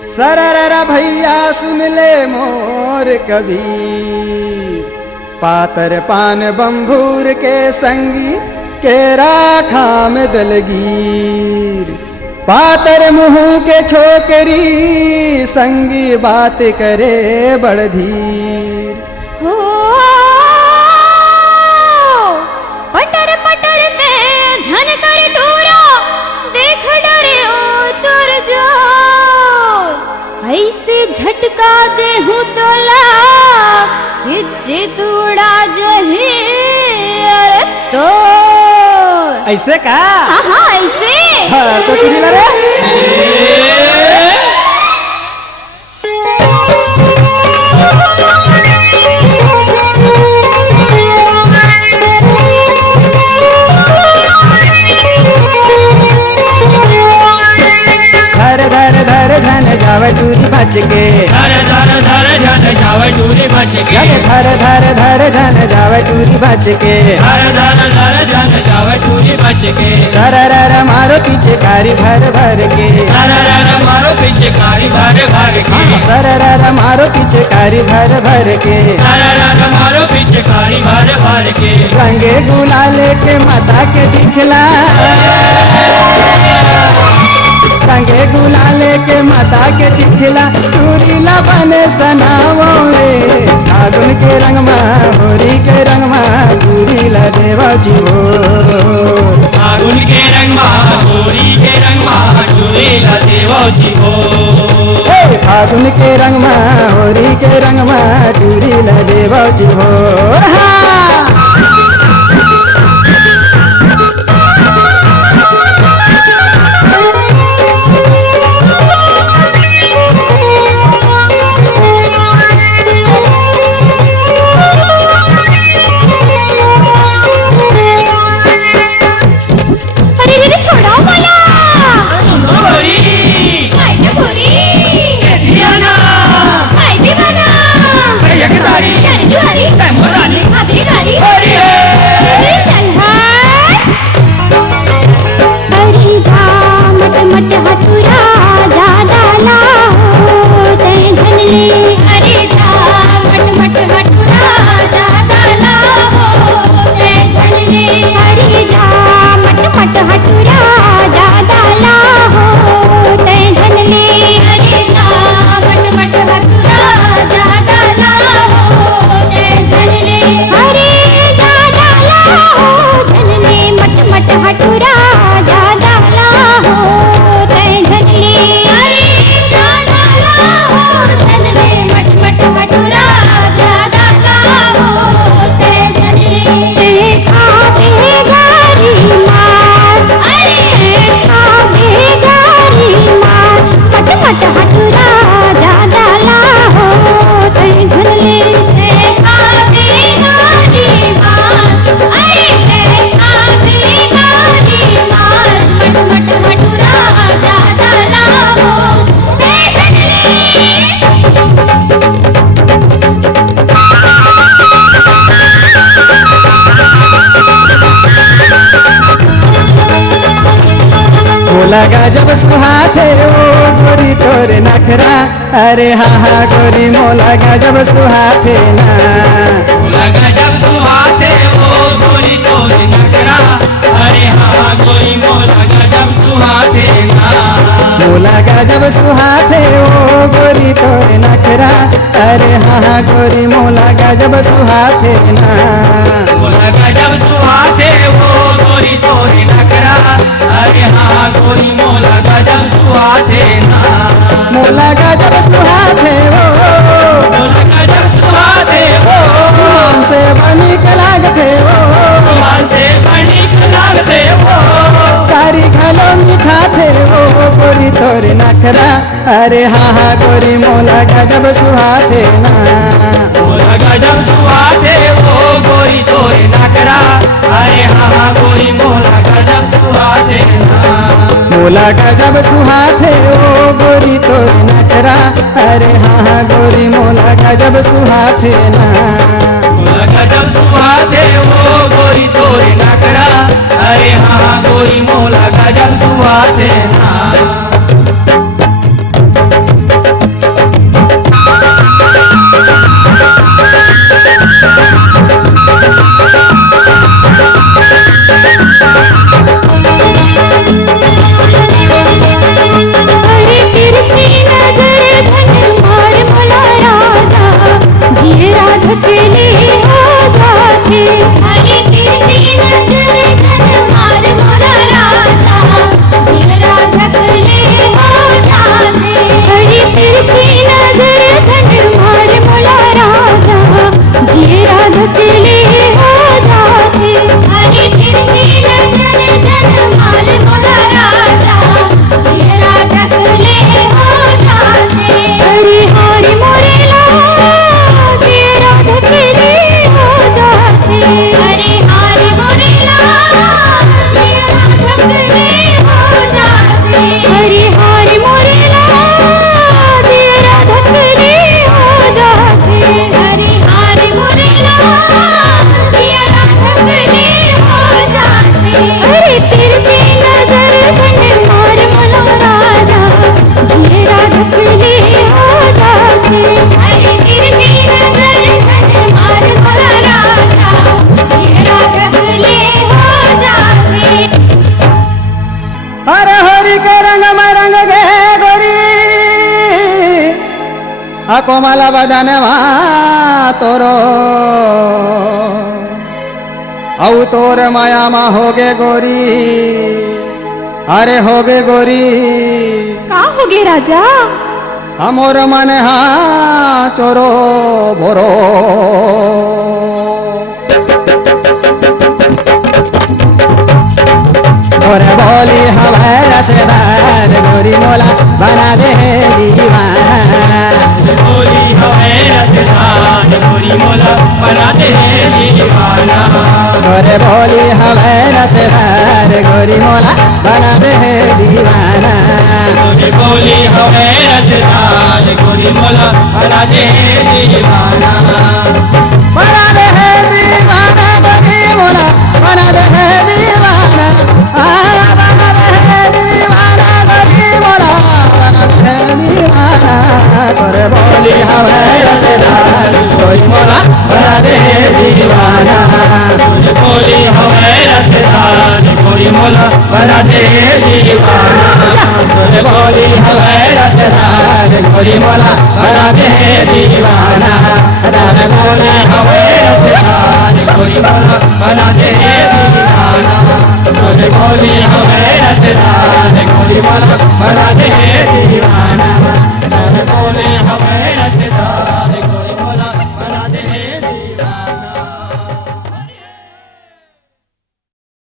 सररा भैया सुन ले मोर कबीर, पातर पान बम्भूर के संगी केरा खाम दलगीर। पातर मुँह के छोकरी संगी बात करे बड़धीर। हो पटर पटर ते झन कर दूरा देख डरे उतर जा। ऐसे झटका दे हूँ तोला कि चितुड़ा जहे अरे तो ऐसे का? हाँ हाँ ऐसे। हाँ तो तुझी ना रे। झन जावे टूरी बच के, धर धर धर झन जावे टूरी बच के, धर धर धर झन जावे टूरी बच के, धर धर धर झन जावे टूरी बच के। सरर मारो पीछे कारी भर भर के, सरर मारो पीछे कारी भर भर के, सरर मारो पीछे कारी भर भर के, सरर मारो पीछे कारी भर भर के। रंगे गुलाल के माता के चिखला, रंगे गुलाल के माता के चिखला चूरीला बने सनावो रे। फागुन के रंग में होरी के रंग में चूरीला देवा जीवो, फागुन के रंग में होरी के रंग में चूरीला देवा जीवो। फागुन के रंग में होरी के रंग में चूरीला देवा जीवो। लगा जब सुहाते ओ गोरी तोरे नखरा, अरे हाँ हाँ गोरी मोला गा जब सुहाते ना, लगा जब सुहाते ओ गोरी तोरे नखरा, अरे हाँ गोरी मोला गा जब सुहाते ना। मोला गा जब सुहाते ओ गोरी तोरे नखरा, अरे हाँ हाँ गोरी मोला गा जब सुहाते ना। मोला गा जब सुहाते ओ गोरी तोरे नखरा, अरे हाँ गोरी मोला गा जब सुहाते ना। मोला गा जब सुहाते ओ, मोला गा जब सुहाते ओ, मान से बनी के लागते ओ, मान से बनी के लागते ओ, कारी घलो मीठा थे ओ गोरी तोरे नखरा, अरे हाँ हाँ गोरी मोला गा जब सुहाते ना। मोला गा जब सुहाते ओ गोरी तोरे नखरा, अरे हाँ गोरी मोला गा जब सुहाते ना। मोला गा जब सुहाते ओ गोरी तोरे नखरा, अरे हाँ हाँ गोरी मोला गा जब सुहाते ना। मोला गा जब सुहाते ओ गोरी तोरे नखरा, अरे हाँ गोरी मोला गा जब सुहाते ना। कोमल बदनवा तोरो औ तोर माया मा होगे गोरी, अरे होगे गोरी का हो गे राजा? हमोर मन हा चोरो बोरो। और बोली हवा रसदार गोरी मोला बना दे दीवाना। बोली हवे रसदार गोरी मोला बना दे दीवाना। और बोली हवा रसदार गोरी मोला बना दे दीवाना। बोली हवे रसदार गोरी मोला बना दे दीवाना। बना दे दीवाना गोरी मोला बना दे दीवाना। बना दे दीवाना गोरी मोला बना दे दीवाना। और बोली हवा रसदार गोरी मोला बना दे दीवाना। बोली हवे रसदार गोरी मोला बना दे दीवाना। बोली हवा रसदार गोरी मोला बना दे दीवाना। बोली हवे रसदार गोरी मोला बना दे दीवाना। बोली हवे रसदार गोरी मोला बना दे दीवाना।